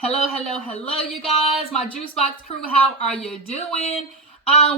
Hello, you guys. My Juice Box crew, how are you doing?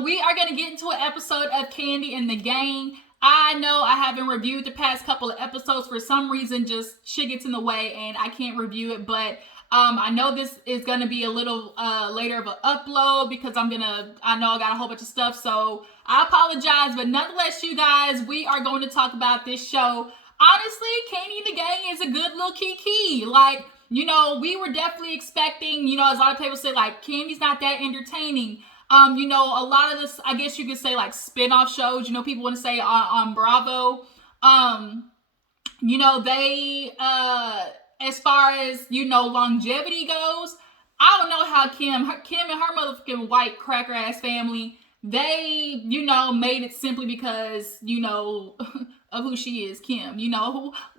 We are going to get into an episode of Kandi and the Gang. I know I haven't reviewed the past couple of episodes. For some reason, just shit gets in the way and I can't review it. But I know this is going to be a little later of an upload because I know I got a whole bunch of stuff. So I apologize. But nonetheless, you guys, we are going to talk about this show. Honestly, Kandi and the Gang is a good little kiki. Like, we were definitely expecting, as a lot of people say, like, Kandi's not that entertaining. A lot of this, I guess you could say, like, spin-off shows, people want to say on Bravo. They, as far as, longevity goes, I don't know how Kim and her motherfucking white cracker ass family, they, made it simply because, of who she is, Kim,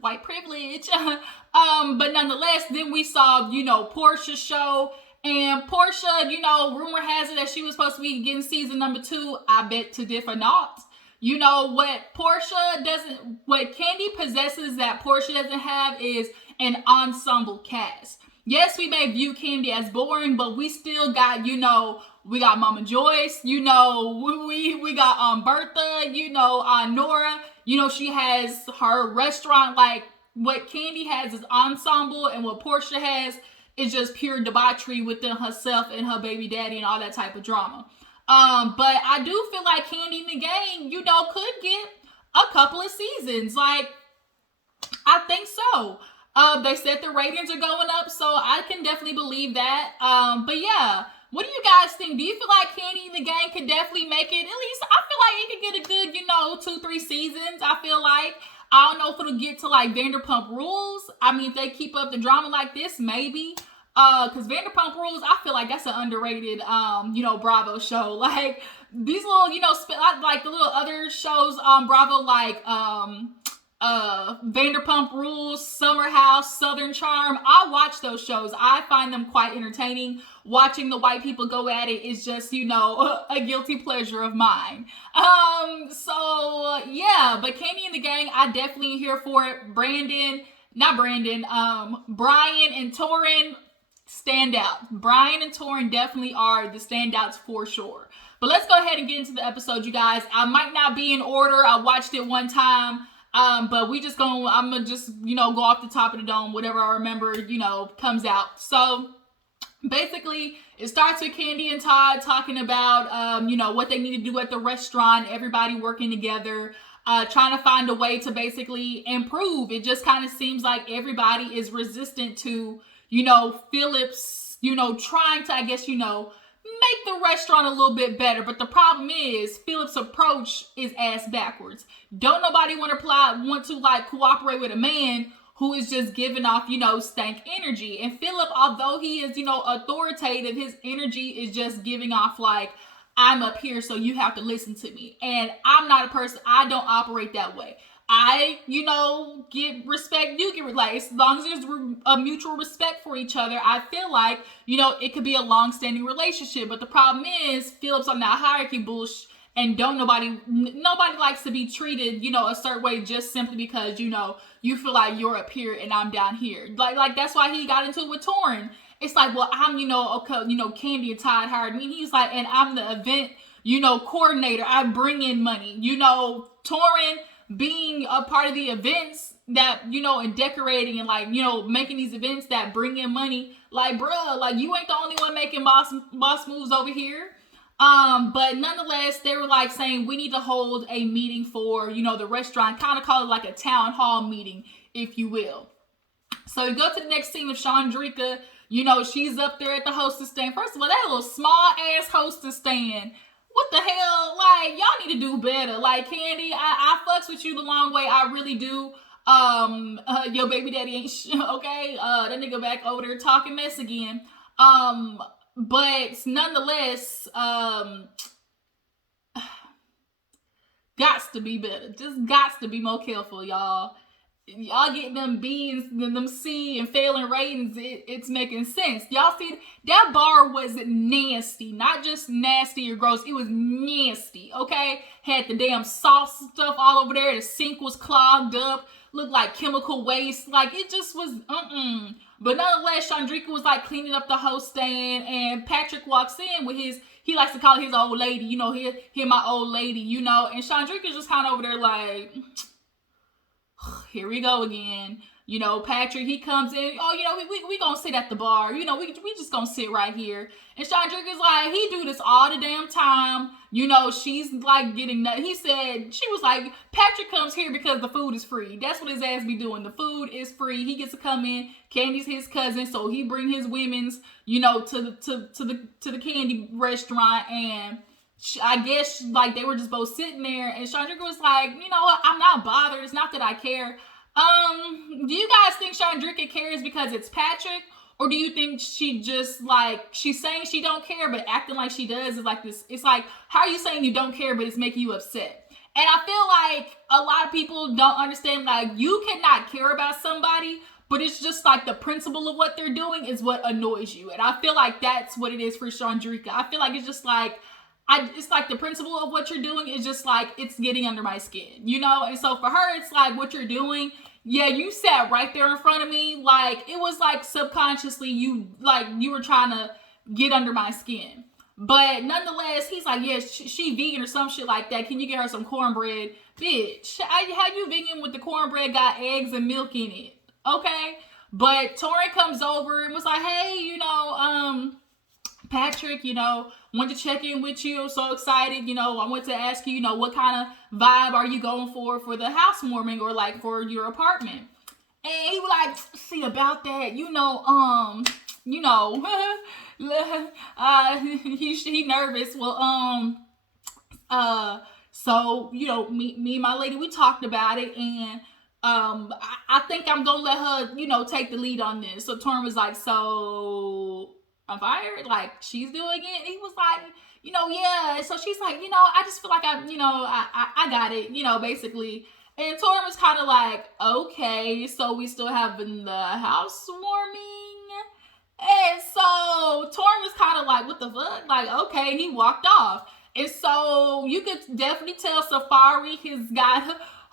white privilege. But nonetheless, then we saw, Portia's show. And Portia, rumor has it that she was supposed to be getting season number 2. I bet to differ not. What Kandi possesses that Portia doesn't have is an ensemble cast. Yes, we may view Kandi as boring, but we still got, we got Mama Joyce, we got Bertha, Nora, she has her restaurant. Like, what Kandi has is ensemble, and what Portia has is just pure debauchery within herself and her baby daddy and all that type of drama. But I do feel like Kandi and the Gang, could get a couple of seasons. Like, I think so. They said the ratings are going up, so I can definitely believe that. But yeah, what do you guys think? Do you feel like Kandi and the Gang could definitely make it? At least I feel like it could get a good, 2-3 seasons. I feel like. I don't know if it'll get to like Vanderpump Rules. I mean, if they keep up the drama like this, maybe. Because Vanderpump Rules, I feel like that's an underrated, Bravo show. Like, these little, like the little other shows on Bravo, like, Vanderpump Rules, Summer House, Southern Charm. I watch those shows. I find them quite entertaining. Watching the white people go at it is just, a guilty pleasure of mine. So yeah, but Kandi and the Gang, I definitely here for it. Brian and Torin stand out. Brian and Torin definitely are the standouts for sure. But let's go ahead and get into the episode, you guys. I might not be in order. I watched it one time. But I'm gonna just, go off the top of the dome, whatever I remember, comes out. So basically it starts with Kandi and Todd talking about, what they need to do at the restaurant, everybody working together, trying to find a way to basically improve. It just kind of seems like everybody is resistant to, Philip's, trying to, I guess, make the restaurant a little bit better. But the problem is Philip's approach is ass backwards. Don't nobody want to cooperate with a man who is just giving off, stank energy. And Philip, although he is, authoritative, his energy is just giving off like, I'm up here, so you have to listen to me. And I'm not a person, I don't operate that way. I, get respect, you get, like, as long as there's a mutual respect for each other, I feel like, it could be a long-standing relationship. But the problem is, Philip's on that hierarchy bullshit, and nobody likes to be treated, a certain way just simply because, you feel like you're up here and I'm down here. Like that's why he got into it with Torin. It's like, well, I'm, Kandi and Todd hired me. He's like, and I'm the event, coordinator. I bring in money. Torin being a part of the events that, and decorating and like, making these events that bring in money. Like, bruh, like you ain't the only one making boss moves over here. But nonetheless, they were like saying we need to hold a meeting for, the restaurant, kind of call it like a town hall meeting, if you will. So we go to the next scene of Shawndreca. She's up there at the hostess stand. First of all, that little small ass hostess stand. What the hell? Like, y'all need to do better. Like, Kandi, I fucks with you the long way. I really do. Your baby daddy ain't okay. That nigga back over there talking mess again. But nonetheless, gots to be better. Just gots to be more careful, y'all. Y'all getting them B and them C and failing ratings, it's making sense. Y'all see, that bar was nasty. Not just nasty or gross, it was nasty, okay? Had the damn sauce stuff all over there. The sink was clogged up. Looked like chemical waste. Like, it just was, But nonetheless, Shawndreca was like cleaning up the host stand, and Patrick walks in with he likes to call his old lady, you know, here my old lady, you know, and Shawndreca's just kind of over there like, here we go again. You know, Patrick, he comes in, oh, you know, we gonna sit at the bar. You know, we just gonna sit right here. And Shawndreca's like, he do this all the damn time. You know, she's like getting nut. He said, she was like, Patrick comes here because the food is free. That's what his ass be doing. The food is free. He gets to come in. Kandi's his cousin, so he bring his women's, you know, to the Kandi restaurant. And I guess like they were just both sitting there, and Shawndreca was like, you know what, I'm not bothered. It's not that I care. Do you guys think Shawndreca cares because it's Patrick? Or do you think she just like, she's saying she don't care but acting like she does? Is like this, it's like, how are you saying you don't care but it's making you upset? And I feel like a lot of people don't understand, like, you cannot care about somebody, but it's just like the principle of what they're doing is what annoys you. And I feel like that's what it is for Shawndreca. I feel like it's just like, it's like the principle of what you're doing is just like, it's getting under my skin, you know? And so for her, it's like what you're doing. Yeah, you sat right there in front of me. Like, it was like subconsciously you were trying to get under my skin. But nonetheless, he's like, yeah, she vegan or some shit like that. Can you get her some cornbread? Bitch, how you vegan with the cornbread got eggs and milk in it? Okay? But Torin comes over and was like, hey, you know, Patrick, you know, wanted to check in with you. I'm so excited. You know, I want to ask you, you know, what kind of vibe are you going for the housewarming or like for your apartment? And he was like, see about that, you know, he nervous. Well, so, you know, me and my lady, we talked about it, and I think I'm gonna let her, you know, take the lead on this. So Torin was like, so I'm fired, like she's doing it. And he was like, you know, yeah. So she's like, you know, I just feel like I got it, you know, basically. And Torin was kind of like, okay, so we still having the housewarming. And so Torin was kind of like, what the fuck? Like, okay, and he walked off. And so you could definitely tell Safari has got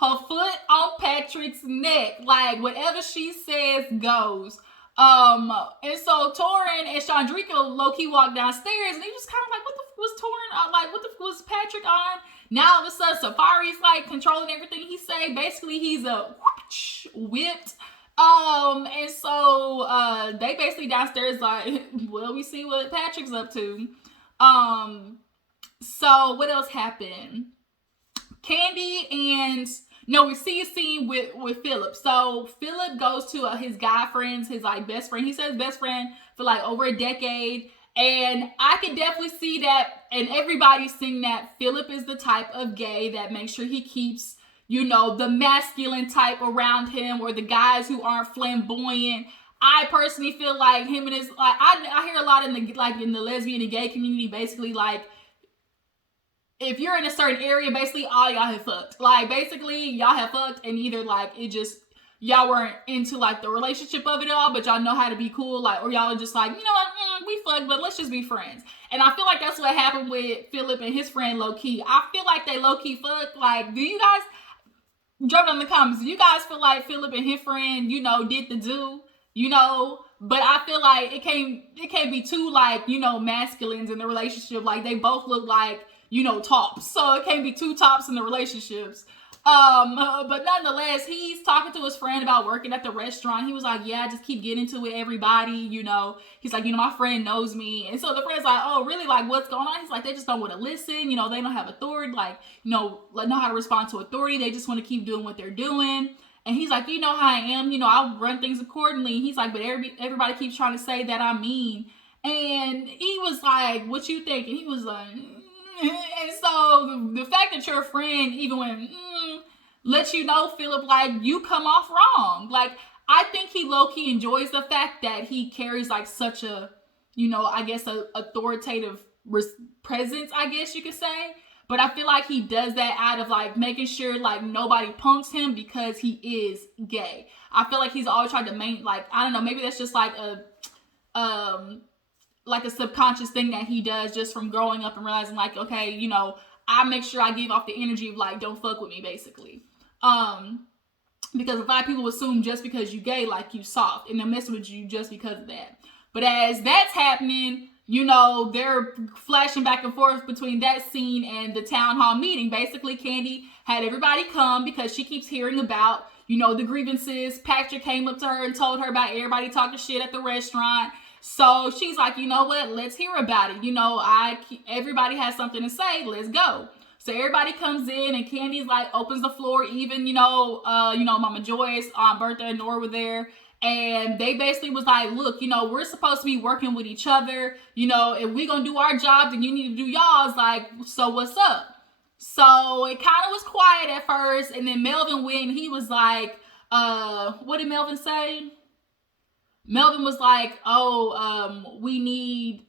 her foot on Patrick's neck. Like, whatever she says goes. And so Torin and Shawndreca low-key walked downstairs, and he was kind of like, what the fuck was Torin on? Like, what the fuck was Patrick on? Now all of a sudden Safari's like controlling everything he say. Basically, he's a whipped. And so they basically downstairs like, well, we see what Patrick's up to. So what else happened? Kandi and we see a scene with Philip. So Philip goes to his guy friends, his like best friend. He says best friend for like over a decade. And I can definitely see that, and everybody's seeing that Philip is the type of gay that makes sure he keeps, you know, the masculine type around him, or the guys who aren't flamboyant. I personally feel like him and his, like, I hear a lot in the lesbian and gay community, basically like, if you're in a certain area, basically all y'all have fucked. Like, basically y'all have fucked, and either like it just, y'all weren't into like the relationship of it all, but y'all know how to be cool, like, or y'all are just like, you know what, we fucked, but let's just be friends. And I feel like that's what happened with Philip and his friend low-key. I feel like they low-key fucked. Like, do you guys, drop it in the comments, do you guys feel like Philip and his friend, you know, did the do, you know? But I feel like it can't be too, like, you know, masculines in the relationship. Like, they both look like, you know, tops. So it can't be two tops in the relationships. But nonetheless, he's talking to his friend about working at the restaurant. He was like, yeah, I just keep getting to it, everybody, you know. He's like, you know, my friend knows me. And so the friend's like, oh, really? Like, what's going on? He's like, they just don't want to listen. You know, they don't have authority, like, you know how to respond to authority. They just want to keep doing what they're doing. And he's like, you know how I am. You know, I'll run things accordingly. He's like, but everybody keeps trying to say that I'm mean. And he was like, what you think? And he was like, and so the fact that your friend even went, let you know, Philip, like, you come off wrong. Like, I think he low-key enjoys the fact that he carries like such a, you know, I guess a authoritative presence, I guess you could say. But I feel like he does that out of like making sure like nobody punks him because he is gay. I feel like he's always tried to like, I don't know, maybe that's just like a subconscious thing that he does just from growing up and realizing like, okay, you know, I make sure I give off the energy of like, don't fuck with me, basically. because a lot of people assume just because you gay, like you soft, and they're messing with you just because of that. But as that's happening, you know, they're flashing back and forth between that scene and the town hall meeting. Basically, Kandi had everybody come because she keeps hearing about, you know, the grievances. Patrick came up to her and told her about everybody talking shit at the restaurant. So she's like, you know what? Let's hear about it. You know, everybody has something to say. Let's go. So everybody comes in and Kandi's like opens the floor. Even, Mama Joyce, Aunt Bertha and Nora were there. And they basically was like, look, you know, we're supposed to be working with each other. You know, if we gonna do our job, then you need to do y'all's. Like, so what's up? So it kind of was quiet at first. And then Melvin went and he was like, what did Melvin say? Melvin was like, we need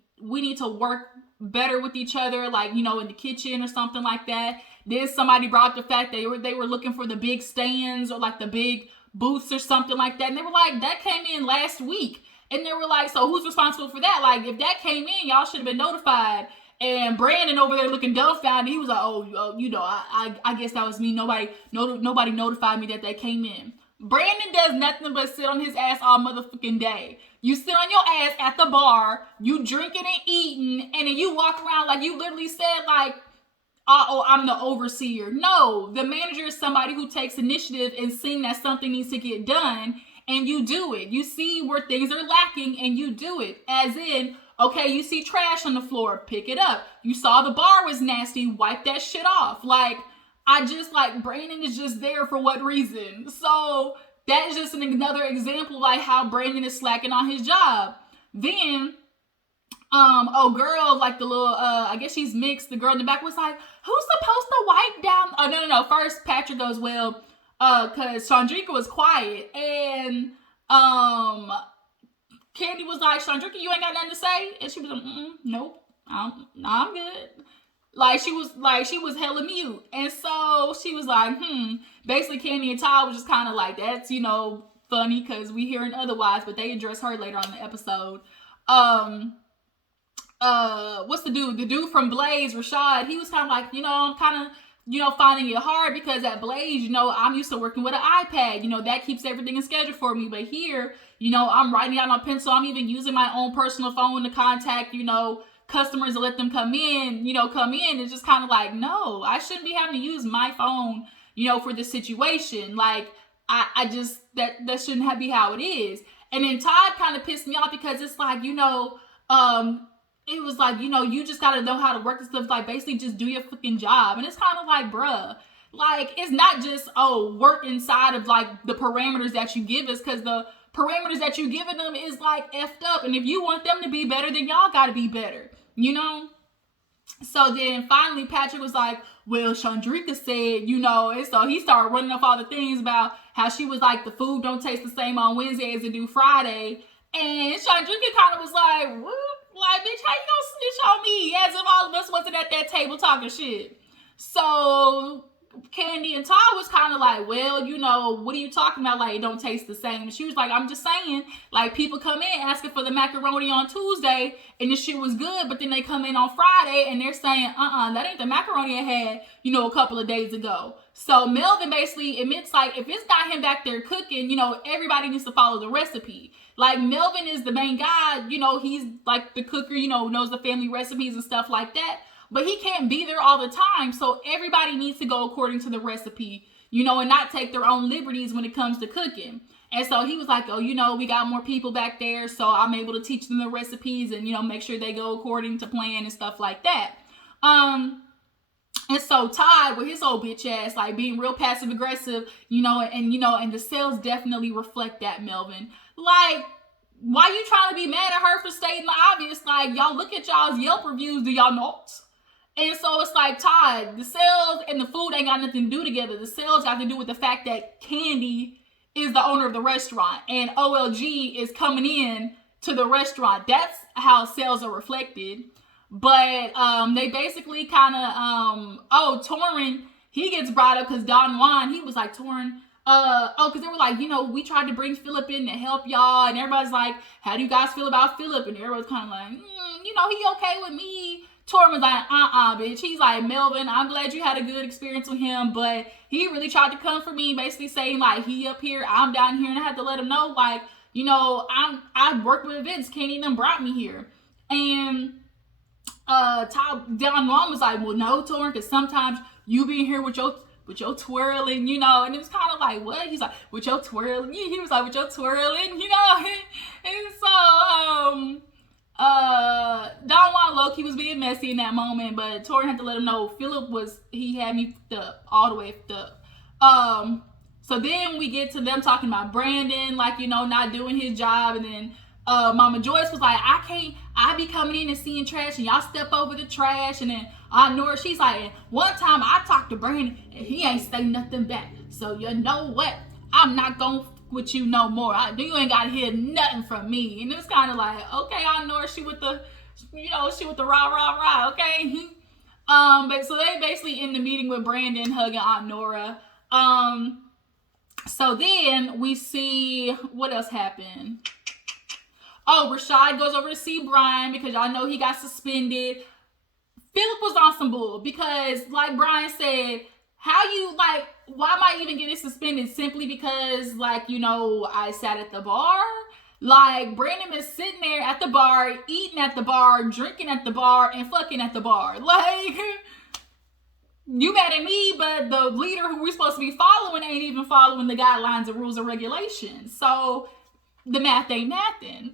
to work better with each other, like, you know, in the kitchen or something like that. Then somebody brought up the fact they were looking for the big stands or like the big booths or something like that. And they were like, that came in last week. And they were like, so who's responsible for that? Like, if that came in, y'all should have been notified. And Brandon over there looking dumbfounded. He was like, I guess that was me. Nobody notified me that they came in. Brandon does nothing but sit on his ass all motherfucking day. You sit on your ass at the bar, you drinking and eating, and then you walk around like you literally said, like, I'm the overseer. No, the manager is somebody who takes initiative and seeing that something needs to get done, and you do it. You see where things are lacking, and you do it. As in, okay, you see trash on the floor, pick it up. You saw the bar was nasty, wipe that shit off. Like, Brandon is just there for what reason? So that is just another example, like how Brandon is slacking on his job. Then, girl, like the little, I guess she's mixed. The girl in the back was like, who's supposed to wipe down? Oh, no. First, Patrick goes, well, cause Shawndreca was quiet. And, Kandi was like, Shawndreca, you ain't got nothing to say? And she was like, nope, I'm good. Like, she was hella mute. And so she was like, Basically, Kandi and Todd was just kind of like, that's, you know, funny because we hearing otherwise, but they address her later on in the episode. What's the dude? The dude from Blaze, Rashad, he was kind of like, you know, I'm kind of, you know, finding it hard because at Blaze, you know, I'm used to working with an iPad. You know, that keeps everything in schedule for me. But here, you know, I'm writing out on pencil. I'm even using my own personal phone to contact, you know, customers and let them come in. It's just kind of like, no, I shouldn't be having to use my phone, you know, for this situation. Like, I just, that shouldn't be how it is. And then Todd kind of pissed me off because it's like, you know, it was like, you know, you just got to know how to work this stuff. Like, basically just do your fucking job. And it's kind of like, bruh, like, it's not just, work inside of like the parameters that you give us, because the parameters that you giving them is like effed up. And if you want them to be better, then y'all got to be better. You know? So then finally Patrick was like, well, Shawndreca said, you know, and so he started running off all the things about how she was like, the food don't taste the same on Wednesday as it do Friday. And Shawndreca kind of was like, what? Like, bitch, how you gonna snitch on me? As if all of us wasn't at that table talking shit. So Kandi and Todd was kind of like, well, you know, what are you talking about? Like, it don't taste the same. And she was like, I'm just saying, like, people come in asking for the macaroni on Tuesday and this shit was good, but then they come in on Friday and they're saying, that ain't the macaroni I had, you know, a couple of days ago. So Melvin basically admits, like, if it's got him back there cooking, you know, everybody needs to follow the recipe. Like, Melvin is the main guy, you know, he's like the cooker, you know, knows the family recipes and stuff like that. But he can't be there all the time. So everybody needs to go according to the recipe, you know, and not take their own liberties when it comes to cooking. And so he was like, oh, you know, we got more people back there, so I'm able to teach them the recipes and, you know, make sure they go according to plan and stuff like that. And so Todd, with his old bitch ass, like being real passive aggressive, and the sales definitely reflect that, Melvin. Like, why you trying to be mad at her for stating the obvious? Like, y'all look at y'all's Yelp reviews, do y'all not? And so it's like, Todd, the sales and the food ain't got nothing to do together. The sales got to do with the fact that Kandi is the owner of the restaurant and OLG is coming in to the restaurant. That's how sales are reflected. But they basically kind of, Torin, he gets brought up because Don Juan, he was like, Torin, because they were like, you know, we tried to bring Philip in to help y'all. And everybody's like, how do you guys feel about Philip? And everybody's kind of like, you know, he okay with me Torin was like, bitch. He's like, Melvin, I'm glad you had a good experience with him, but he really tried to come for me, basically saying like, he up here, I'm down here, and I had to let him know, like, you know, I worked with events, Kandi and brought me here. And Todd down long was like, well, no, Torin, because sometimes you be in here with your twirling, you know, and it was kind of like, what? He's like, with your twirling, he was like, with your twirling, you know, and so, Don Juan low-key was being messy in that moment, but Torin had to let him know he had me all the way up. So then we get to them talking about Brandon, like, you know, not doing his job, and then Mama Joyce was like, I be coming in and seeing trash, and y'all step over the trash, and then Aunt Nora, she's like, one time I talked to Brandon, and he ain't say nothing back, so you know what, I'm not gonna with you no more. You ain't gotta hear nothing from me. And it was kind of like, okay, Aunt Nora, she with the rah, okay. But so they basically in the meeting with Brandon hugging Aunt Nora. So then we see, what else happened? Oh, Rashad goes over to see Brian because y'all know he got suspended. Philip was on some bull because, like Brian said, why am I even getting suspended simply because, like, you know, I sat at the bar? Like, Brandon is sitting there at the bar, eating at the bar, drinking at the bar, and fucking at the bar. Like, you mad at me, but the leader who we're supposed to be following ain't even following the guidelines and rules and regulations. So, the math ain't mathin'.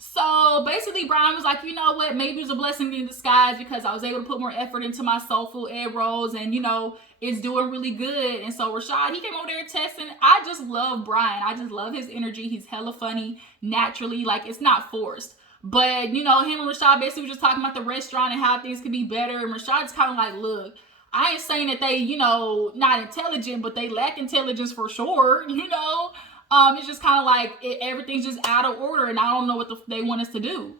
So basically Brian was like, you know what, maybe it was a blessing in disguise because I was able to put more effort into my soulful egg rolls, and you know, it's doing really good. And so Rashad, he came over there testing. I just love Brian. I just love his energy. He's hella funny naturally, like it's not forced. But you know, him and Rashad basically were just talking about the restaurant and how things could be better. And Rashad's kind of like, look, I ain't saying that they, you know, not intelligent, but they lack intelligence for sure, you know. It's just kind of like everything's just out of order, and I don't know what they want us to do.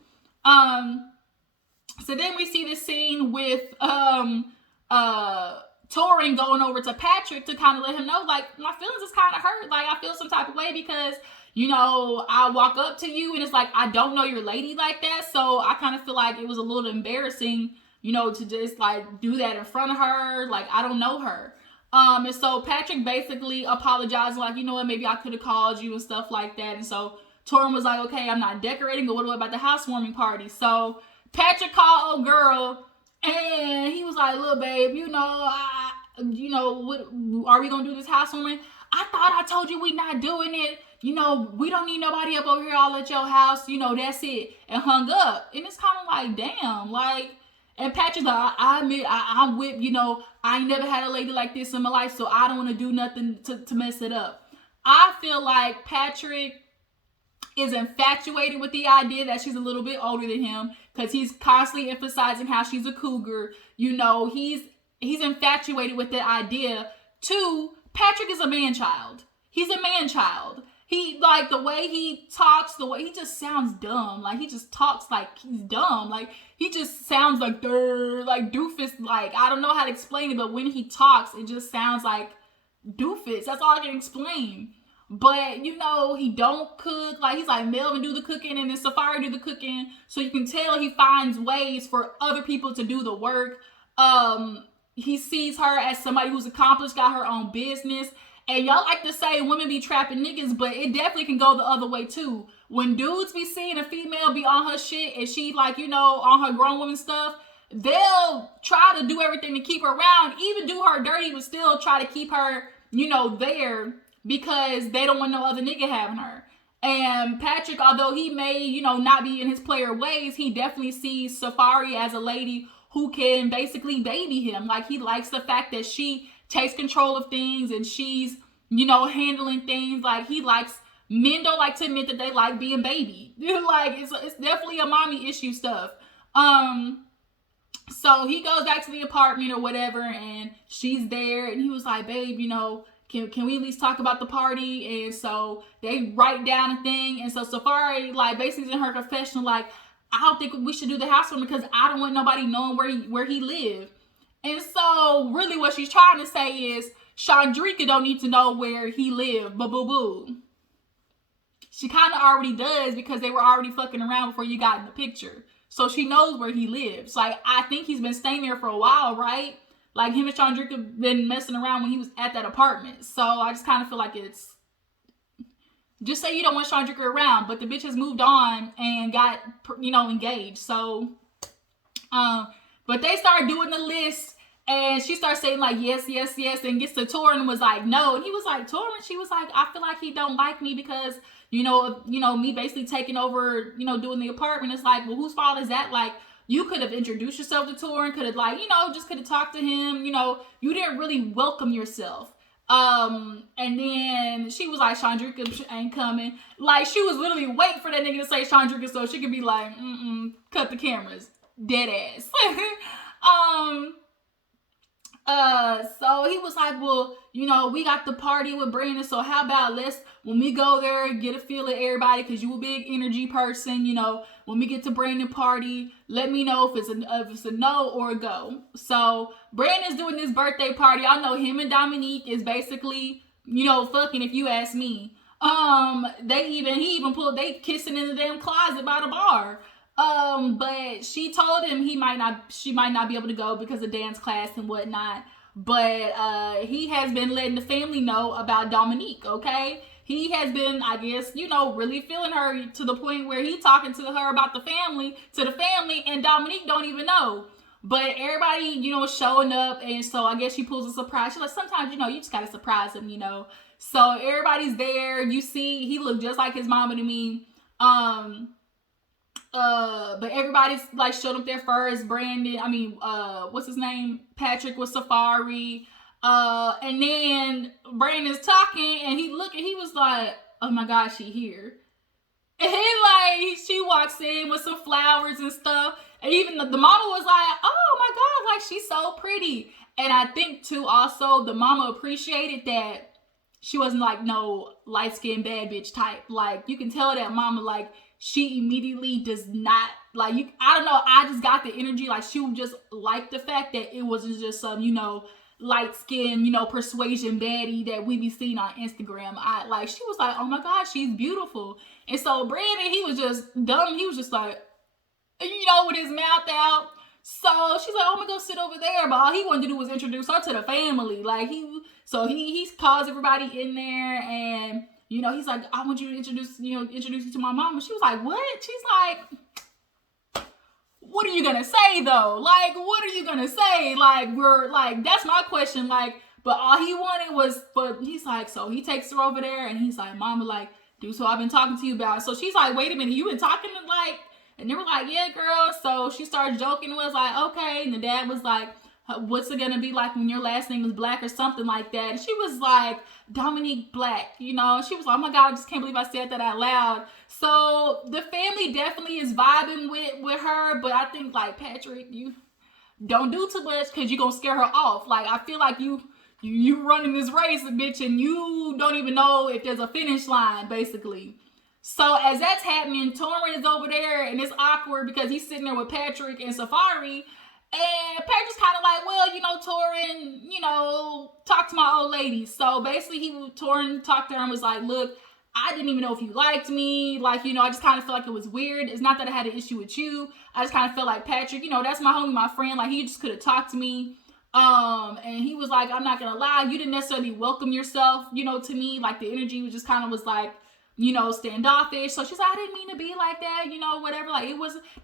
So then we see this scene with Torin going over to Patrick to kind of let him know, like, my feelings is kind of hurt. Like, I feel some type of way because, you know, I walk up to you and it's like, I don't know your lady like that. So I kind of feel like it was a little embarrassing, you know, to just like do that in front of her. Like, I don't know her. And so Patrick basically apologized, like, you know what, maybe I could have called you and stuff like that. And so Torin was like, okay, I'm not decorating, but what about the housewarming party? So Patrick called old girl, and he was like, look, babe, you know, what are we gonna do this housewarming? I thought I told you we not doing it. You know, we don't need nobody up over here all at your house. You know, that's it. And hung up. And it's kind of like, damn, like. And Patrick's like, I admit, I'm with, you know, I ain't never had a lady like this in my life, so I don't want to do nothing to mess it up. I feel like Patrick is infatuated with the idea that she's a little bit older than him because he's constantly emphasizing how she's a cougar. You know, he's infatuated with the idea. Two, Patrick is a man-child. He's a man-child. He, like, the way he talks, the way he just sounds dumb. Like, he just talks like he's dumb. Like, he just sounds like, like doofus. Like, I don't know how to explain it, but when he talks, it just sounds like doofus. That's all I can explain. But, you know, he don't cook. Like, he's like, Melvin do the cooking and then Safari do the cooking. So you can tell he finds ways for other people to do the work. He sees her as somebody who's accomplished, got her own business. And y'all like to say women be trapping niggas, but it definitely can go the other way too. When dudes be seeing a female be on her shit and she, like, you know, on her grown woman stuff, they'll try to do everything to keep her around, even do her dirty, but still try to keep her, you know, there because they don't want no other nigga having her. And Patrick, although he may, you know, not be in his player ways, he definitely sees Safari as a lady who can basically baby him. Like, he likes the fact that she takes control of things and she's, you know, handling things. Like, he likes, men don't like to admit that they like being baby. Like, it's definitely a mommy issue stuff. So he goes back to the apartment or whatever, and she's there, and he was like, babe, you know, can we at least talk about the party? And so they write down a thing, and so Safari, like, basically in her confessional, like, I don't think we should do the housewarming because I don't want nobody knowing where he lived. And so really what she's trying to say is Shawndreca don't need to know where he lived. Boo. She kind of already does because they were already fucking around before you got in the picture. So she knows where he lives. Like, I think he's been staying there for a while, right? Like, him and Shawndreca been messing around when he was at that apartment. So I just kind of feel like it's, just say you don't want Shawndreca around, but the bitch has moved on and got, engaged. So, but they started doing the list, and she starts saying like, yes, yes, yes, and gets to Torin and was like, no. And he was like, Torin, she was like, I feel like he don't like me because, me basically taking over, doing the apartment. It's like, well, whose fault is that? Like, you could have introduced yourself to Torin, could have just could have talked to him, you didn't really welcome yourself. And then she was like, Shawndreca ain't coming. Like, she was literally waiting for that nigga to say Shawndreca so she could be like, cut the cameras. Dead ass. So he was like, well, we got the party with Brandon, so how about when we go there, get a feel of everybody, because you a big energy person, when we get to Brandon party, let me know if it's a no or a go. So Brandon's doing this birthday party. I know him and Dominique is basically, fucking, if you ask me. They kissing in the damn closet by the bar. But she told him she might not be able to go because of dance class and whatnot. But he has been letting the family know about Dominique, okay? He has been, I guess, really feeling her to the point where he talking to her about the family, and Dominique don't even know. But everybody, showing up, and so I guess she pulls a surprise. She's like, sometimes, you just gotta surprise him, So everybody's there. You see, he looked just like his mama to me. But everybody's like showed up there first. What's his name? Patrick with Safari. And then Brandon's talking, and he was like, oh my gosh, she here. And she walks in with some flowers and stuff. And even the mama was like, oh my God, like, she's so pretty. And I think too, also, the mama appreciated that she wasn't like no light-skinned bad bitch type. Like, you can tell that mama, like, she immediately does not, like, I don't know, I just got the energy, like, she just liked the fact that it wasn't just some, light-skinned, persuasion baddie that we be seeing on Instagram. She was like, oh my God, she's beautiful. And so Brandon, he was just dumb. He was just like, with his mouth out. So she's like, oh, I'm gonna go sit over there. But all he wanted to do was introduce her to the family. Like, he calls everybody in there, and he's like, I want you to introduce you to my mom. And she was like, what? She's like, what are you gonna say though? Like, what are you gonna say? Like, that's my question. Like, but all he wanted was, but he's like, so he takes her over there, and he's like, Mama, like, dude, so I've been talking to you about. So she's like, wait a minute, you been talking to, like, and they were like, yeah, girl. So she started joking and was like, okay. And the dad was like, what's it gonna be like when your last name is Black or something like that? And she was like, Dominique Black, She was like, oh my God, I just can't believe I said that out loud. So the family definitely is vibing with her, but I think, like, Patrick, you don't do too much because you're gonna scare her off. Like, I feel like you running this race, bitch, and you don't even know if there's a finish line, basically. So as that's happening, Torin is over there, and it's awkward because he's sitting there with Patrick and Safari. And Patrick's kind of like, well, Torin, talk to my old lady. So basically, Torin talked to her and was like, look, I didn't even know if you liked me. Like, I just kind of felt like it was weird. It's not that I had an issue with you. I just kind of felt like Patrick, that's my homie, my friend. Like, he just could have talked to me. And he was like, I'm not going to lie. You didn't necessarily welcome yourself, to me. Like, the energy was just kind of was like, standoffish. So she's like, I didn't mean to be like that, whatever. Like,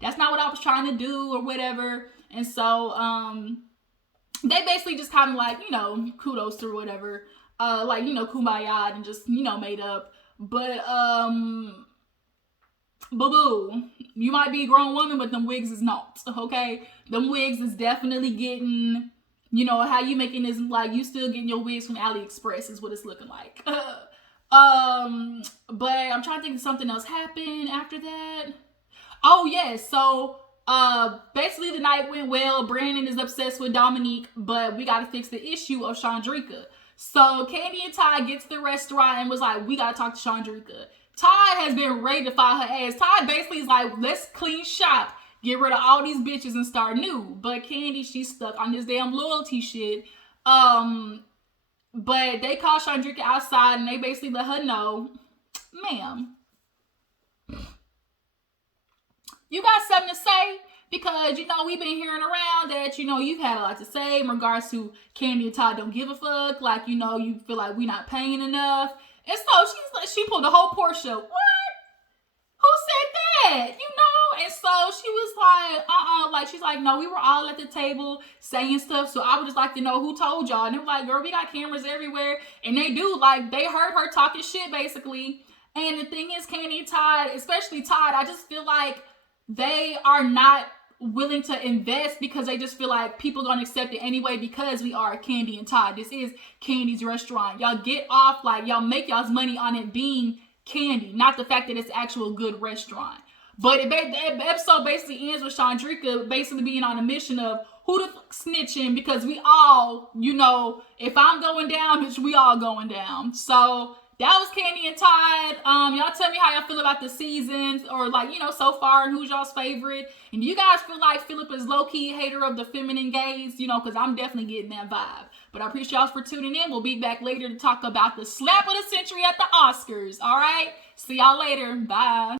that's not what I was trying to do or whatever. And so, they basically just kind of like, kudos to whatever, kumbaya and just, made up. But, boo-boo, you might be a grown woman, but them wigs is not, okay? Them wigs is definitely getting, how you making this, like, you still getting your wigs from AliExpress is what it's looking like. But I'm trying to think of something else happened after that. Oh, yes, so, basically the night went well. Brandon is obsessed with Dominique, but we gotta fix the issue of Shawndreca. So Kandi and Todd get to the restaurant and was like, we gotta talk to Shawndreca. Todd has been ready to file her ass. Todd basically is like, let's clean shop, get rid of all these bitches and start new. But Kandi, she's stuck on this damn loyalty shit. But they call Shawndreca outside and they basically let her know, ma'am, you got something to say? Because, you know, we've been hearing around that, you know, you've had a lot to say in regards to Kandi and Todd don't give a fuck. Like, you know, you feel like we not paying enough. And so she pulled the whole Portia. What? Who said that? You know? And so she was like, like, she's like, no, we were all at the table saying stuff. So I would just like to know who told y'all. And they were like, girl, we got cameras everywhere. And they do, like, they heard her talking shit, basically. And the thing is, Kandi and Todd, especially Todd, I just feel like they are not willing to invest because they just feel like people are going to accept it anyway because we are Kandi and Todd. This is Kandi's restaurant. Y'all get off, like, y'all make y'all's money on it being Kandi, not the fact that it's actual good restaurant. But the episode basically ends with Shawndreca basically being on a mission of who the fuck snitching, because we all, you know, if I'm going down, bitch, we all going down. So that was Kandi and Todd. Y'all tell me how y'all feel about the seasons, or like, you know, so far, and who's y'all's favorite. And do you guys feel like Philip is low-key hater of the feminine gaze? You know, because I'm definitely getting that vibe. But I appreciate y'all for tuning in. We'll be back later to talk about the slap of the century at the Oscars. All right? See y'all later. Bye.